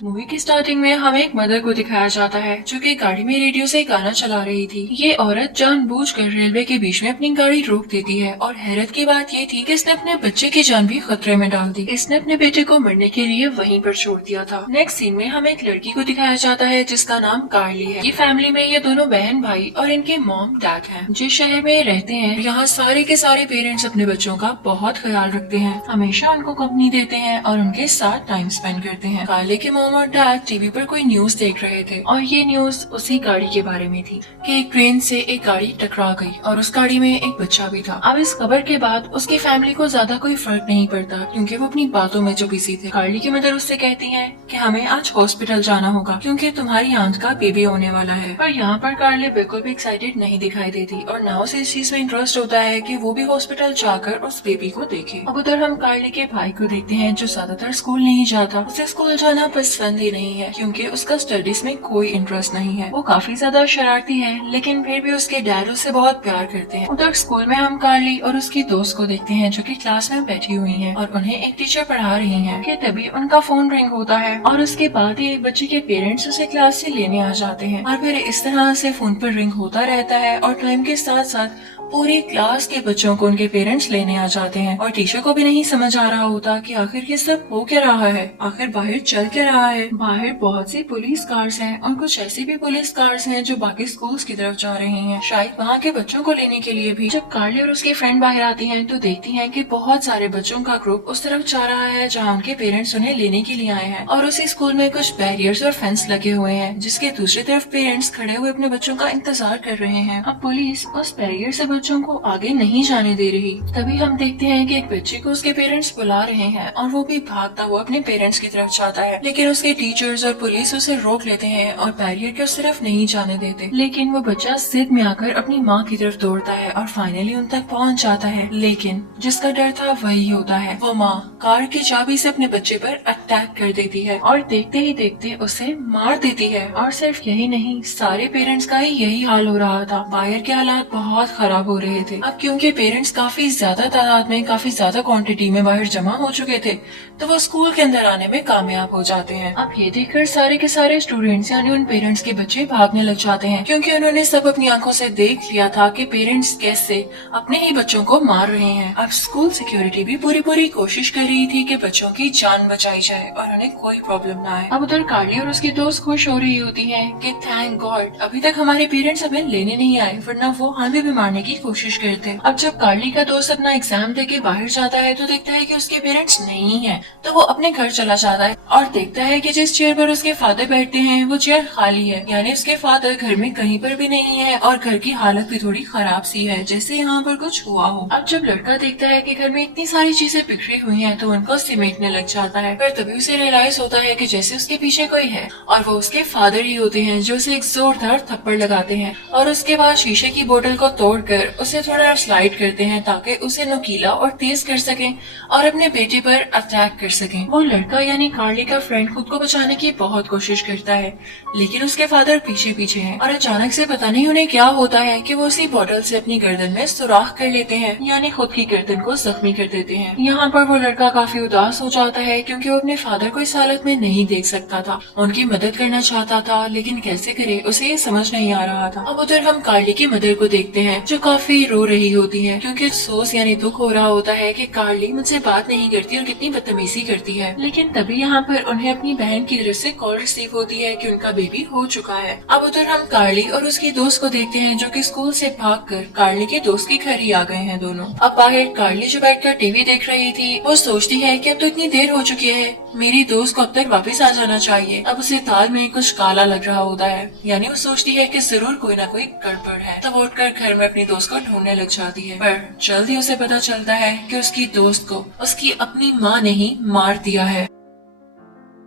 Movie की starting में हमें एक मदर को दिखाया जाता है जो कि गाड़ी में रेडियो से गाना चला रही थी। ये औरत जानबूझकर रेलवे के बीच में अपनी गाड़ी रोक देती है और हैरत की बात ये थी कि इसने अपने बच्चे की जान भी खतरे में डाल दी। इसने अपने बेटे को मरने के लिए वहीं पर छोड़ दिया था। नेक्स्ट सीन में हमें एक लड़की को दिखाया जाता है जिसका नाम कार्ली है। ये फैमिली में ये दोनों बहन भाई और इनके मॉम डैड हैं। जिस शहर में रहते हैं यहाँ सारे के सारे पेरेंट्स अपने बच्चों का बहुत ख्याल रखते हैं, हमेशा उनको कंपनी देते हैं और उनके साथ टाइम स्पेंड करते हैं। कार्ली के मॉम और डैड टीवी पर कोई न्यूज देख रहे थे और ये न्यूज उसी गाड़ी के बारे में थी कि एक ट्रेन से एक गाड़ी टकरा गई और उस गाड़ी में एक बच्चा भी था। अब इस खबर के बाद उसकी फैमिली को ज्यादा कोई फर्क नहीं पड़ता क्योंकि वो अपनी बातों में जो बिजी थे। कार्ली की मदर उससे कहती है कि हमें आज हॉस्पिटल जाना होगा क्योंकि तुम्हारी आंट का बेबी होने वाला है। पर यहाँ पर कार्ली बिल्कुल भी एक्साइटेड नहीं दिखाई देती और ना उसे इस चीज में इंटरेस्ट होता है कि वो भी हॉस्पिटल जाकर उस बेबी को देखे। अब उधर हम कार्ली के भाई को देखते हैं जो ज्यादातर स्कूल नहीं जाता। उसे स्कूल जाना पसंद ही नहीं है क्योंकि उसका स्टडीज में कोई इंटरेस्ट नहीं है। वो काफी ज्यादा शरारती है लेकिन फिर भी उसके डैड उससे बहुत प्यार करते हैं। उधर स्कूल में हम कार्ली और उसकी दोस्त को देखते हैं जो कि क्लास में बैठी हुई हैं और उन्हें एक टीचर पढ़ा रही हैं कि तभी उनका फोन रिंग होता है और उसके बाद ही एक बच्चे के पेरेंट्स उसे क्लास से लेने आ जाते हैं और फिर इस तरह से फोन पर रिंग होता रहता है और टाइम के साथ साथ पूरी क्लास के बच्चों को उनके पेरेंट्स लेने आ जाते हैं और टीचर को भी नहीं समझ आ रहा होता कि आखिर ये सब हो क्या रहा है, आखिर बाहर चल क्या रहा है। बाहर बहुत सी पुलिस कार्स हैं और कुछ ऐसी भी पुलिस कार्स हैं जो बाकी स्कूल्स की तरफ जा रही हैं, शायद वहाँ के बच्चों को लेने के लिए भी। जब कार्ली और उसकी फ्रेंड बाहर आती हैं तो देखती हैं कि बहुत सारे बच्चों का ग्रुप उस तरफ जा रहा है जहाँ उनके पेरेंट्स उन्हें लेने के लिए आए हैं और उसी स्कूल में कुछ बैरियर्स और फेंस लगे हुए हैं जिसके दूसरी तरफ पेरेंट्स खड़े हुए अपने बच्चों का इंतजार कर रहे हैं। अब पुलिस उस बैरियर से बच्चों को आगे नहीं जाने दे रही। तभी हम देखते हैं कि एक बच्चे को उसके पेरेंट्स बुला रहे हैं और वो भी भागता हुआ अपने पेरेंट्स की तरफ जाता है, लेकिन उसके टीचर्स और पुलिस उसे रोक लेते हैं और बैरियर के उस तरफ नहीं जाने देते। लेकिन वो बच्चा जिद में आकर अपनी माँ की तरफ दौड़ता है और फाइनली उन तक पहुँच जाता है, लेकिन जिसका डर था वही होता है। वो माँ कार की चाबी से अपने बच्चे पर अटैक कर देती है और देखते ही देखते उसे मार देती है। और सिर्फ यही नहीं, सारे पेरेंट्स का ही यही हाल हो रहा था। बाहर के हालात बहुत खराब हो रहे थे। अब क्योंकि पेरेंट्स काफी ज्यादा तादाद में, काफी ज्यादा क्वांटिटी में बाहर जमा हो चुके थे तो वो स्कूल के अंदर आने में कामयाब हो जाते हैं। अब ये देखकर सारे के सारे स्टूडेंट्स यानी उन पेरेंट्स के बच्चे भागने लग जाते हैं क्योंकि उन्होंने सब अपनी आंखों से देख लिया था कि पेरेंट्स कैसे अपने ही बच्चों को मार रहे हैं। अब स्कूल सिक्योरिटी भी पूरी कोशिश कर रही थी कि बच्चों की जान बचाई जाए और उन्हें कोई प्रॉब्लम ना आए। अब उधर कार्ली और उसकी दोस्त खुश हो रही होती है कि थैंक गॉड अभी तक हमारे पेरेंट्स हमें लेने नहीं आए वरना वो हमें भी मारने की कोशिश करते। अब जब कार्ली का दोस्त अपना एग्जाम देके बाहर जाता है तो देखता है कि उसके पेरेंट्स नहीं हैं, तो वो अपने घर चला जाता है और देखता है कि जिस चेयर पर उसके फादर बैठते हैं वो चेयर खाली है, यानी उसके फादर घर में कहीं पर भी नहीं है और घर की हालत भी थोड़ी खराब सी है, जैसे यहाँ पर कुछ हुआ हो। अब जब लड़का देखता है कि घर में इतनी सारी चीजें बिखरी हुई हैं तो उनको सिमेटने लग जाता है। पर तभी उसे रियलाइज होता है कि जैसे उसके पीछे कोई है और वो उसके फादर ही होते हैं जो उसे एक जोरदार थप्पड़ लगाते हैं और उसके बाद शीशे की बोतल को तोड़कर उसे थोड़ा स्लाइड करते हैं ताकि उसे नुकीला और तेज कर सकें और अपने बेटे पर अटैक कर सकें। वो लड़का यानी कार्ली का फ्रेंड खुद को बचाने की बहुत कोशिश करता है लेकिन उसके फादर पीछे पीछे हैं और अचानक से पता नहीं उन्हें क्या होता है कि वो उसी बोतल से अपनी गर्दन में सुराख कर लेते हैं यानी खुद की गर्दन को जख्मी कर देते हैं। यहाँ पर वो लड़का काफी उदास हो जाता है क्योंकि वो अपने फादर को इस हालत में नहीं देख सकता था, उनकी मदद करना चाहता था लेकिन कैसे करे उसे ये समझ नहीं आ रहा था। अब उधर हम कार्ली की मदर को देखते हैं जो काफी रो रही होती है क्योंकि अफसोस यानी दुख हो रहा होता है कि कार्ली मुझसे बात नहीं करती और कितनी बदतमीजी करती है। लेकिन तभी यहाँ पर उन्हें अपनी बहन की तरफ से कॉल रिसीव होती है कि उनका बेबी हो चुका है। अब उधर हम कार्ली और उसकी दोस्त को देखते हैं जो कि स्कूल से भागकर कार्ली के दोस्त के घर ही आ गए हैं दोनों। अब बाहर कार्ली जो बैठकर टीवी देख रही थी वो सोचती है कि अब तो इतनी देर हो चुकी है, मेरी दोस्त को अब तक वापस आ जाना चाहिए। अब उसे ताल में कुछ काला लग रहा होता है यानी वो सोचती है कि जरूर कोई ना कोई गड़बड़ है, तब उठकर घर में अपनी दोस्त को ढूंढने लग जाती है। पर जल्दी उसे पता चलता है कि उसकी दोस्त को उसकी अपनी माँ ने ही मार दिया है।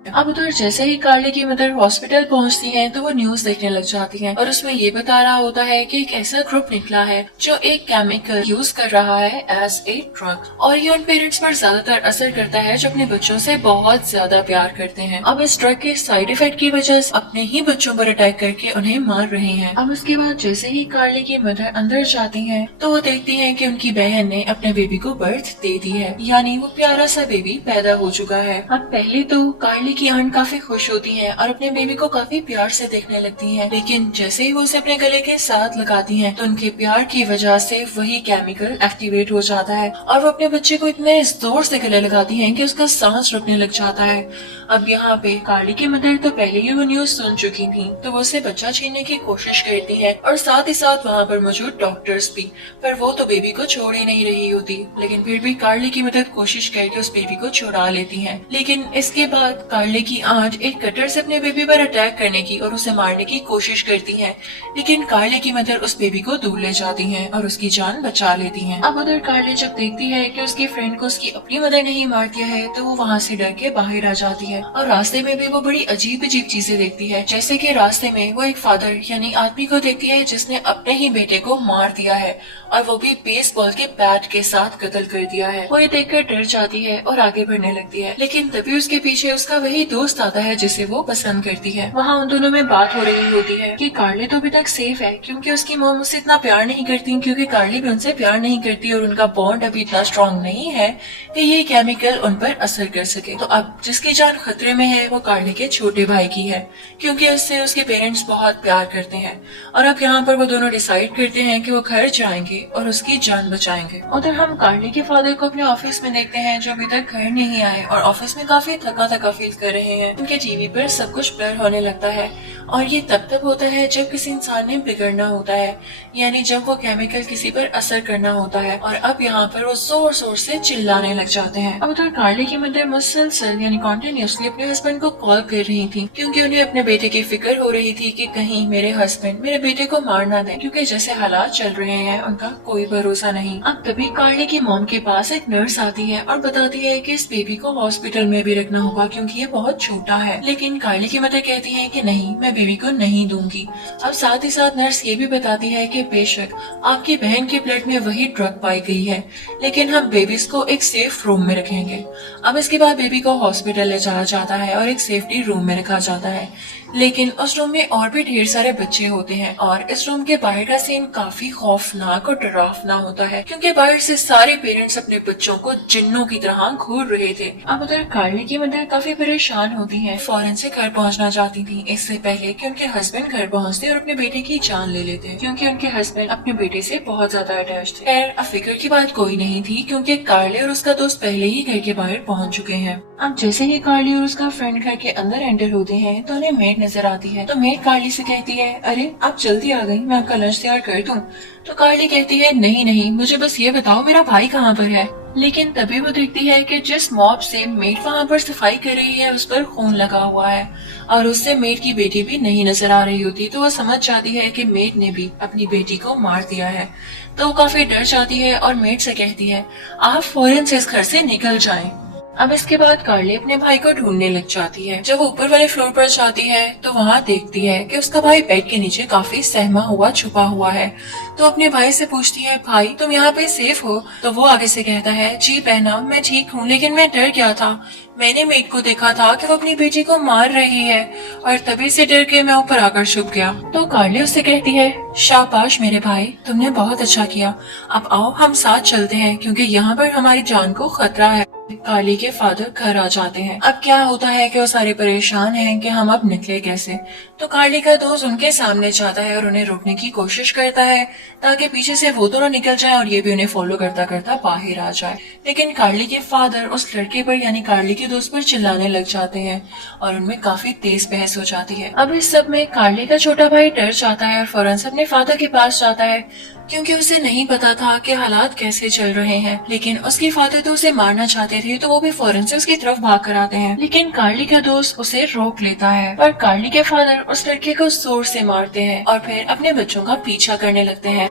अब उधर जैसे ही कार्ली की मदर हॉस्पिटल पहुंचती हैं तो वो न्यूज देखने लग जाती हैं और उसमें ये बता रहा होता है कि एक ऐसा ग्रुप निकला है जो एक केमिकल यूज कर रहा है एज ए ड्रग और ये उन पेरेंट्स पर ज्यादातर असर करता है जो अपने बच्चों से बहुत ज्यादा प्यार करते हैं। अब इस ड्रग के साइड इफेक्ट की वजह से अपने ही बच्चों पर अटैक करके उन्हें मार रहे हैं। अब उसके बाद जैसे ही कार्ली की मदर अंदर जाती है तो वो देखती है कि उनकी बहन ने अपने बेबी को बर्थ दे दी है, यानी वो प्यारा सा बेबी पैदा हो चुका है। अब पहले तो कार्ली कार्ली की आंट काफी खुश होती है और अपने बेबी को काफी प्यार से देखने लगती है, लेकिन जैसे ही वो उसे अपने गले के साथ लगाती है तो उनके प्यार की वजह से वही केमिकल एक्टिवेट हो जाता है और वो अपने बच्चे को इतने जोर से गले लगाती है कि उसका सांस रुकने लग जाता है। अब यहाँ पे कार्ली की मदर तो पहले ही वो न्यूज सुन चुकी थी, तो वो उसे बच्चा छीनने की कोशिश करती है और साथ ही साथ वहाँ पर मौजूद डॉक्टर्स भी, पर वो तो बेबी को छोड़ ही नहीं रही होती। लेकिन फिर भी कार्ली की मदद कोशिश करके उस बेबी को छुड़ा लेती है। लेकिन इसके बाद कार्ली की आंट एक कटर से अपने बेबी पर अटैक करने की और उसे मारने की कोशिश करती है, लेकिन कार्ली की मदर उस बेबी को दूर ले जाती है और उसकी जान बचा लेती है। अब उधर कार्ली जब देखती है कि उसकी फ्रेंड को उसकी अपनी मदर नहीं मार दिया है तो वो वहाँ से डर के बाहर आ जाती है और रास्ते में भी वो बड़ी अजीब अजीब चीजें देखती है, जैसे कि रास्ते में वो एक फादर यानी आदमी को देखती है जिसने अपने ही बेटे को मार दिया है और वो भी बेसबॉल के बैट के साथ कत्ल कर दिया है। वो ये देखकर डर जाती है और आगे बढ़ने लगती है, लेकिन तभी उसके पीछे उसका वही दोस्त आता है जिसे वो पसंद करती है। वहाँ उन दोनों में बात हो रही होती है कि कार्ली तो अभी तक सेफ है क्योंकि उसकी मॉम उससे इतना प्यार नहीं करती, क्योंकि कार्ली भी उनसे प्यार नहीं करती और उनका बॉन्ड अभी इतना स्ट्रॉन्ग नहीं है कि ये केमिकल उन पर असर कर सके। तो अब जिसकी जान खतरे में है वो कार्ली के छोटे भाई की है, क्योंकि उससे उसके पेरेंट्स बहुत प्यार करते हैं। और अब यहाँ पर वो दोनों डिसाइड करते हैं कि वो घर जाएंगे और उसकी जान बचाएंगे। उधर हम कार्ली के फादर को अपने ऑफिस में देखते हैं जो अभी तक घर नहीं आए और ऑफिस में काफी थका थका फील कर रहे हैं। उनके टीवी पर सब कुछ ब्लर होने लगता है और ये तब होता है जब किसी इंसान ने बिगड़ना होता है, यानी जब वो केमिकल किसी पर असर करना होता है। और अब यहाँ पर वो जोर जोर से चिल्लाने लग जाते हैं। अब उधर कार्ली की मदर मुसलसल यानी कॉन्टिन्यूसली अपने हस्बैंड को कॉल कर रही थी, क्योंकि उन्हें अपने बेटे की फिक्र हो रही थी कि कहीं मेरे हस्बैंड मेरे बेटे को मार ना दें, क्योंकि जैसे हालात चल रहे हैं उनका कोई भरोसा नहीं। अब तभी कार्ली की मॉम के पास एक नर्स आती है और बताती है कि इस बेबी को हॉस्पिटल में भी रखना होगा क्योंकि ये बहुत छोटा है। लेकिन कार्ली की मदर कहती है कि नहीं, मैं बेबी को नहीं दूंगी। अब साथ ही साथ नर्स ये भी बताती है कि बेशक आपकी बहन के ब्लड में वही ड्रग पाई गई है, लेकिन हम बेबीज को एक सेफ रूम में रखेंगे। अब इसके बाद बेबी को हॉस्पिटल ले जाया जाता है और एक सेफ्टी रूम में रखा जाता है, लेकिन उस रूम में और भी ढेर सारे बच्चे होते हैं और इस रूम के बाहर का सीन काफी खौफनाक और डरावना होता है, क्योंकि बाहर से सारे पेरेंट्स अपने बच्चों को जिन्नों की तरह घूर रहे थे। अब उधर कार्ली की मदर काफी परेशान होती है, फौरन से घर पहुंचना चाहती थी इससे पहले कि उनके हस्बैंड घर पहुंचते और अपने बेटे की जान ले लेते, क्योंकि उनके हस्बैंड अपने बेटे से बहुत ज्यादा अटैच थे। खैर अब फिक्र की बात कोई नहीं थी, क्योंकि कार्ली और उसका दोस्त पहले ही घर के बाहर पहुँच चुके हैं। अब जैसे ही कार्ली और उसका फ्रेंड घर के अंदर एंटर होते हैं तो उन्हें मेड नजर आती है। तो मेड कार्ली से कहती है, अरे आप जल्दी आ गई, मैं आपका लंच तैयार कर दूं। तो कार्ली कहती है, नहीं नहीं, मुझे बस ये बताओ मेरा भाई कहाँ पर है। लेकिन तभी वो देखती है कि जिस मॉप से मेड वहाँ पर सफाई कर रही है उस पर खून लगा हुआ है और उससे मेड की बेटी भी नहीं नजर आ रही होती। तो वो समझ जाती है कि मेड ने भी अपनी बेटी को मार दिया है। तो वो काफी डर जाती है और मेड से कहती है, आप फौरन से इस घर से निकल जाएं। अब इसके बाद कार्ली अपने भाई को ढूंढने लग जाती है। जब वो ऊपर वाले फ्लोर पर जाती है तो वहाँ देखती है कि उसका भाई बेड के नीचे काफी सहमा हुआ छुपा हुआ है। तो अपने भाई से पूछती है, भाई तुम यहाँ पे सेफ हो? तो वो आगे से कहता है, जी बहना मैं ठीक हूँ, लेकिन मैं डर गया था। मैंने मेड को देखा था कि वो अपनी बेटी को मार रही है और तभी से डर के मैं ऊपर आकर छुप गया। तो कार्ली उससे कहती है, शाबाश मेरे भाई, तुमने बहुत अच्छा किया। अब आओ हम साथ चलते हैं क्योंकि यहाँ पर हमारी जान को खतरा है। कार्ली के फादर घर आ जाते हैं। अब क्या होता है कि वो सारे परेशान हैं कि हम अब निकले कैसे। तो कार्ली का दोस्त उनके सामने जाता है और उन्हें रोकने की कोशिश करता है ताकि पीछे से वो दोनों निकल जाए और ये भी उन्हें फॉलो करता करता बाहर आ जाए। लेकिन कार्ली के फादर उस लड़के पर यानी कार्ली के दोस्त पर चिल्लाने लग जाते हैं और उनमें काफी तेज बहस हो जाती है। अब इस सब में कार्ली का छोटा भाई डर जाता है और फौरन से अपने फादर के पास जाता है, क्योंकि उसे नहीं पता था कि हालात कैसे चल रहे हैं। लेकिन उसके फादर तो उसे मारना चाहते थे, तो वो भी फौरन से उसकी तरफ भाग कर आते हैं। लेकिन कार्ली का दोस्त उसे रोक लेता है और कार्ली के फादर उस लड़के को जोर से मारते हैं और फिर अपने बच्चों का पीछा करने लगते हैं।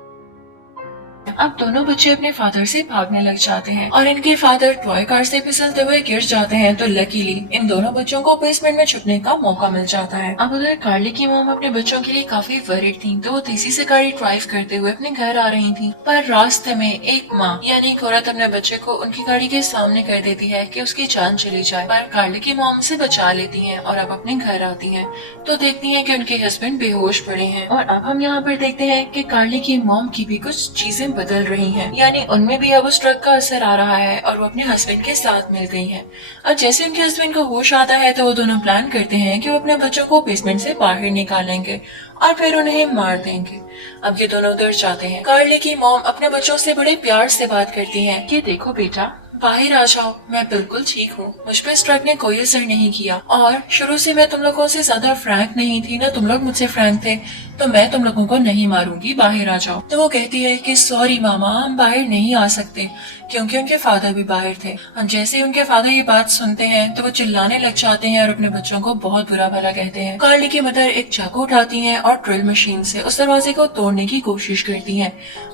अब दोनों बच्चे अपने फादर से भागने लग जाते हैं और इनके फादर टॉय कार से फिसलते हुए गिर जाते हैं। तो लकीली इन दोनों बच्चों को बेसमेंट में छुपने का मौका मिल जाता है। अब उधर कार्ली की मॉम अपने बच्चों के लिए काफी वरीड थी, तो वो तेजी से गाड़ी ड्राइव करते हुए अपने घर आ रही थी। पर रास्ते में एक माँ यानी एक औरत अपने बच्चे को उनकी गाड़ी के सामने कर देती है कि उसकी जान चली जाए, पर कार्ली की मॉम से बचा लेती है और अब अपने घर आती है तो देखती है कि उनके हस्बैंड बेहोश पड़े हैं। और अब हम यहाँ पर देखते हैं कि कार्ली की मॉम की भी कुछ चीजें बदल रही हैं, यानी उनमें भी अब उस ड्रग का असर आ रहा है और वो अपने हस्बैंड के साथ मिल गई हैं। और जैसे उनके हस्बैंड को होश आता है तो वो दोनों प्लान करते हैं कि वो अपने बच्चों को बेसमेंट से बाहर निकालेंगे और फिर उन्हें मार देंगे। अब ये दोनों उधर जाते हैं। कार्ली की मॉम अपने बच्चों से बड़े प्यार से बात करती है कि देखो बेटा, बाहर आ जाओ, मैं बिल्कुल ठीक हूँ, मुझ पे इस ड्रग ने कोई असर नहीं किया और शुरू से मैं तुम लोगों से ज्यादा फ्रैंक नहीं थी ना, तुम लोग मुझसे फ्रैंक थे, तो मैं तुम लोगों को नहीं मारूंगी, बाहर आ जाओ। तो वो कहती है कि सॉरी मामा, हम बाहर नहीं आ सकते, क्योंकि उनके फादर भी बाहर थे। और जैसे ही उनके फादर ये बात सुनते हैं तो वो चिल्लाने लग जाते हैं और अपने बच्चों को बहुत बुरा भला कहते हैं। कार्ली की मदर एक चाकू उठाती हैं और ड्रिल मशीन से उस दरवाजे को तोड़ने की कोशिश करती हैं,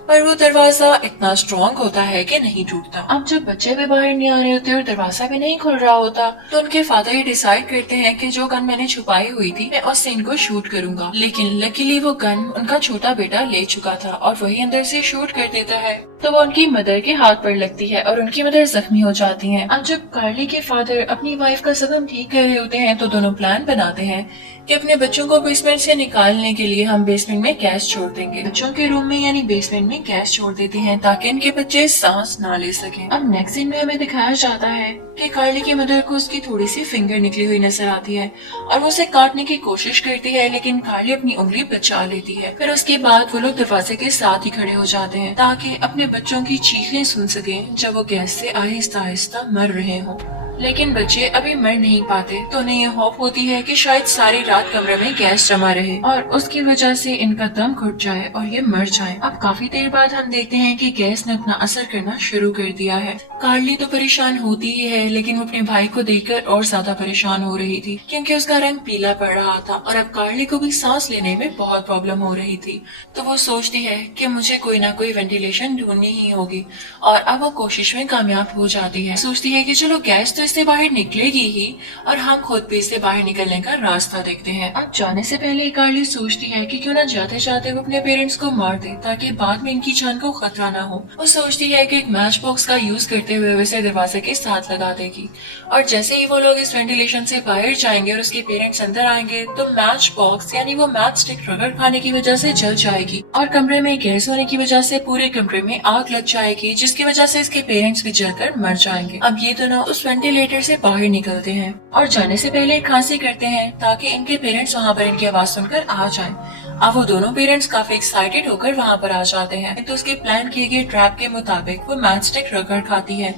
पर वो दरवाजा इतना स्ट्रॉन्ग होता है कि नहीं टूटता। अब जब बच्चे भी बाहर नहीं आ रहे होते और दरवाजा भी नहीं खुल रहा होता तो उनके फादर ये डिसाइड करते हैं कि जो गन मैंने छुपाई हुई थी मैं उससे इनको शूट करूंगा। लेकिन लकीली वो गन उनका छोटा बेटा ले चुका था और वही अंदर से शूट कर देता है, तो वो उनकी मदर के हाथ पर लगती है और उनकी मदर जख्मी हो जाती हैं। अब जब कार्ली के फादर अपनी वाइफ का जख्म ठीक कर रहे होते हैं तो दोनों प्लान बनाते हैं कि अपने बच्चों को बेसमेंट से निकालने के लिए हम बेसमेंट में गैस छोड़ देंगे। बच्चों के रूम में यानी बेसमेंट में गैस छोड़ देते हैं ताकि इनके बच्चे सांस ना ले सकें। अब नेक्स्ट सीन में हमें दिखाया जाता है कि कार्ली की मदर को उसकी थोड़ी सी फिंगर निकली हुई नजर आती है और वो उसे काटने की कोशिश करती है, लेकिन कार्ली अपनी उंगली बचा लेती है। फिर उसके बाद वो लोग दरवाजे के साथ ही खड़े हो जाते हैं ताकि अपने बच्चों की चीखें सुन सकें जब वो गैस से आहिस्ता आहिस्ता मर रहे हों। लेकिन बच्चे अभी मर नहीं पाते तो उन्हें ये होप होती है कि शायद सारी रात कमरे में गैस जमा रहे और उसकी वजह से इनका दम घुट जाए और ये मर जाए। अब काफी देर बाद हम देखते हैं कि गैस ने अपना असर करना शुरू कर दिया है। कार्ली तो परेशान होती ही है, लेकिन वो अपने भाई को देखकर और ज्यादा परेशान हो रही थी क्योंकि उसका रंग पीला पड़ रहा था और अब कार्ली को भी सांस लेने में बहुत प्रॉब्लम हो रही थी। तो वो सोचती है कि मुझे कोई ना कोई वेंटिलेशन ढूंढनी ही होगी और अब वो कोशिश में कामयाब हो जाती है। सोचती है कि चलो गैस तो इससे बाहर निकलेगी ही और हम खुद भी इससे बाहर निकलने का रास्ता देखते हैं। अब जाने से पहले कार्ली सोचती है कि क्यों ना जाते जाते वो अपने पेरेंट्स को मार दे ताकि बाद में इनकी जान को खतरा ना हो। वो सोचती है कि एक मैच बॉक्स का यूज करते हुए वैसे दरवाजे के साथ लगा देगी और जैसे ही वो लोग इस वेंटिलेशन से बाहर जाएंगे और उसके पेरेंट्स अंदर आएंगे तो मैच बॉक्स यानी वो मैच स्टिक रगड़ खाने की वजह से जल जाएगी और कमरे में गैस होने की वजह से पूरे कमरे में आग लग जाएगी, जिसकी वजह से इसके पेरेंट्स भी जलकर मर जाएंगे। अब ये दोनों उस वेंटिलेटर से बाहर निकलते हैं और जाने से पहले खांसी करते हैं ताकि इनके पेरेंट्स वहाँ पर इनकी आवाज सुनकर आ जाएं। अब वो दोनों पेरेंट्स काफी एक्साइटेड होकर वहाँ पर आ जाते हैं, तो उसके प्लान किए गए ट्रैप के मुताबिक वो मैच स्टिक रगड़ खाती है,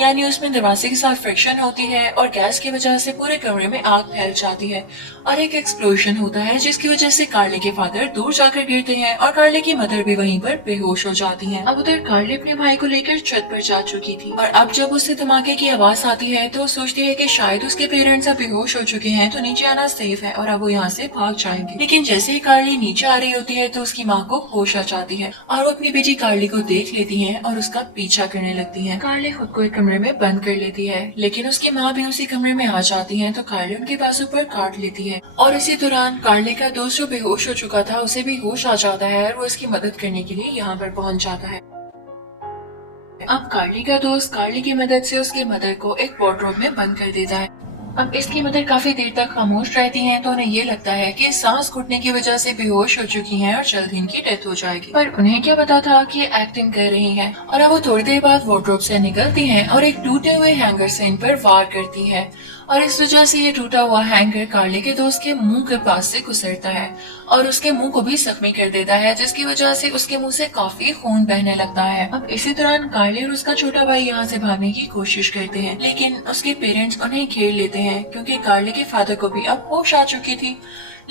यानी उसमें दरवाजे के साथ फ्रिक्शन होती है और गैस की वजह से पूरे कमरे में आग फैल जाती है और एक एक्सप्लोजन होता है जिसकी वजह से कार्ली के फादर दूर जाकर गिरते हैं और कार्ली की मदर भी वहीं पर बेहोश हो जाती है। अब उधर कार्ली अपने भाई को लेकर छत पर जा चुकी थी और अब जब उससे धमाके की आवाज आती है तो सोचती है कि शायद उसके पेरेंट्स अब बेहोश हो चुके हैं तो नीचे आना सेफ है और अब वो यहाँ से भाग जाएंगे। लेकिन जैसे ही कार्ली नीचे आ रही होती है तो उसकी माँ को होश आ जाती है और वो अपनी बेटी कार्ली को देख लेती है और उसका पीछा करने लगती है। कार्ली खुद को एक कमरे में बंद कर लेती है, लेकिन उसकी माँ भी उसी कमरे में आ जाती है तो कार्ली उनके बाजू पर काट लेती है और इसी दौरान कार्ली का दोस्त जो बेहोश हो चुका था उसे भी होश आ जाता है और वो इसकी मदद करने के लिए यहाँ पर पहुँच जाता है। अब कार्ली का दोस्त कार्ली की मदद से उसकी मदर को एक वार्डरोब में बंद कर देता है। अब इसकी मदर काफी देर तक खामोश रहती हैं तो उन्हें ये लगता है कि सांस घुटने की वजह से बेहोश हो चुकी हैं और जल्द इनकी डेथ हो जाएगी, पर उन्हें क्या पता था कि ये एक्टिंग कर रही हैं। और अब वो थोड़ी देर बाद वार्डरोब से निकलती हैं और एक टूटे हुए हैंगर से इन पर वार करती है और इस वजह से ये टूटा हुआ हैंगर कार्ली के दोस्त के मुंह के पास से गुजरता है और उसके मुंह को भी जख्मी कर देता है, जिसकी वजह से उसके मुंह से काफी खून बहने लगता है। अब इसी दौरान कार्ली और उसका छोटा भाई यहाँ से भागने की कोशिश करते हैं, लेकिन उसके पेरेंट्स उन्हें घेर लेते हैं क्योंकि कार्ली के फादर को भी अब होश आ चुकी थी।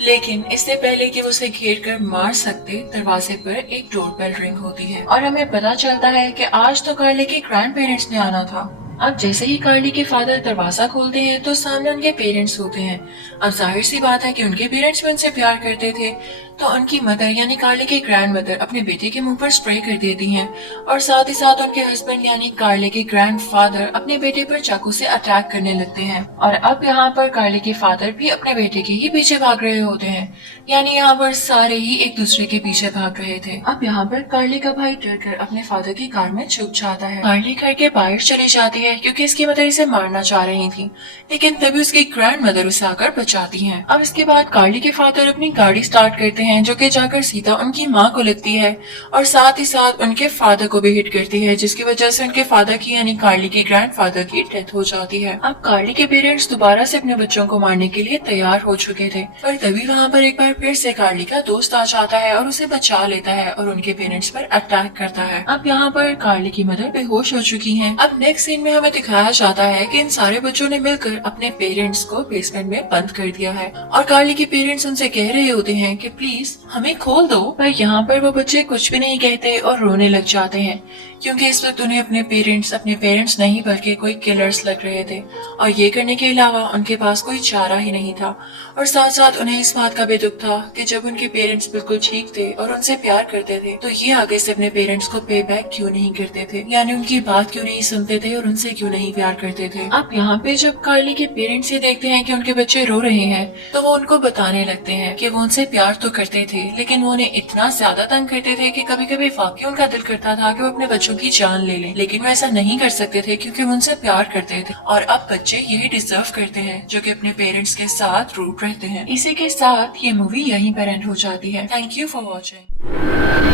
लेकिन इससे पहले कि वो उसे घेर कर मार सकते, दरवाजे पर एक डोरबेल रिंग होती है और हमें पता चलता है कि आज तो कार्ली के ग्रैंड पेरेंट्स ने आना था। अब जैसे ही कार्ली के फादर दरवाजा खोलते हैं तो सामने उनके पेरेंट्स होते हैं। अब जाहिर सी बात है कि उनके पेरेंट्स भी उनसे प्यार करते थे, तो उनकी मदर यानी कार्ली के ग्रैंड मदर अपने बेटे के मुंह पर स्प्रे कर देती हैं और साथ ही साथ उनके हस्बैंड यानी कार्ली के ग्रैंड फादर अपने बेटे पर चाकू से अटैक करने लगते हैं। और अब यहाँ पर कार्ली के फादर भी अपने बेटे के ही पीछे भाग रहे होते हैं, यानी यहाँ पर सारे ही एक दूसरे के पीछे भाग रहे थे। अब यहाँ पर कार्ली का भाई डरकर अपने फादर की कार में छुप जाता है। कार्ली घर के बाहर चली जाती है क्योंकि इसकी मदर इसे मारना चाह रही थी, लेकिन तभी उसकी ग्रैंड मदर उसे आकर बचाती है। अब इसके बाद कार्ली के फादर अपनी गाड़ी स्टार्ट करते हैं, जो कि जाकर सीधा उनकी माँ को लगती है और साथ ही साथ उनके फादर को भी हिट करती है, जिसकी वजह से उनके फादर की यानी कार्ली की ग्रैंडफादर की डेथ हो जाती है। अब कार्ली के पेरेंट्स दोबारा से अपने बच्चों को मारने के लिए तैयार हो चुके थे, पर तभी वहाँ पर एक बार फिर से कार्ली का दोस्त आ जाता है और उसे बचा लेता है और उनके पेरेंट्स पर अटैक करता है। अब यहाँ पर कार्ली की मदर बेहोश हो चुकी हैं। अब नेक्स्ट सीन में हमें दिखाया जाता है कि इन सारे बच्चों ने मिलकर अपने पेरेंट्स को बेसमेंट में बंद कर दिया है और कार्ली के पेरेंट्स उनसे कह रहे होते हैं कि प्लीज हमें खोल दो, पर यहाँ पर वो बच्चे कुछ भी नहीं कहते और रोने लग जाते हैं, क्योंकि इस वक्त उन्हें अपने पेरेंट्स नहीं बल्कि कोई किलर्स लग रहे थे और ये करने के अलावा उनके पास कोई चारा ही नहीं था। और साथ साथ उन्हें इस बात का भी दुख था कि जब उनके पेरेंट्स बिल्कुल ठीक थे और उनसे प्यार करते थे तो ये आगे से अपने पेरेंट्स को पे बैक क्यों नहीं करते थे, यानी उनकी बात क्यों नहीं सुनते थे और उनसे क्यों नहीं प्यार करते थे। अब यहाँ पे जब कार्ली के पेरेंट्स ये देखते हैं कि उनके बच्चे रो रहे हैं तो वो उनको बताने लगते हैं कि वो उनसे प्यार तो करते थे लेकिन वो उन्हें इतना ज्यादा तंग करते थे कि कभी कभी वाकई उनका दिल करता था कि वो अपने बच्चों की जान ले लें, लेकिन वो ऐसा नहीं कर सकते थे क्योंकि वो उनसे प्यार करते थे। और अब बच्चे यही डिजर्व करते हैं जो कि अपने पेरेंट्स के साथ रूट रहते हैं। इसी के साथ ये मूवी यहीं पर एंड हो जाती है। Thank you for watching.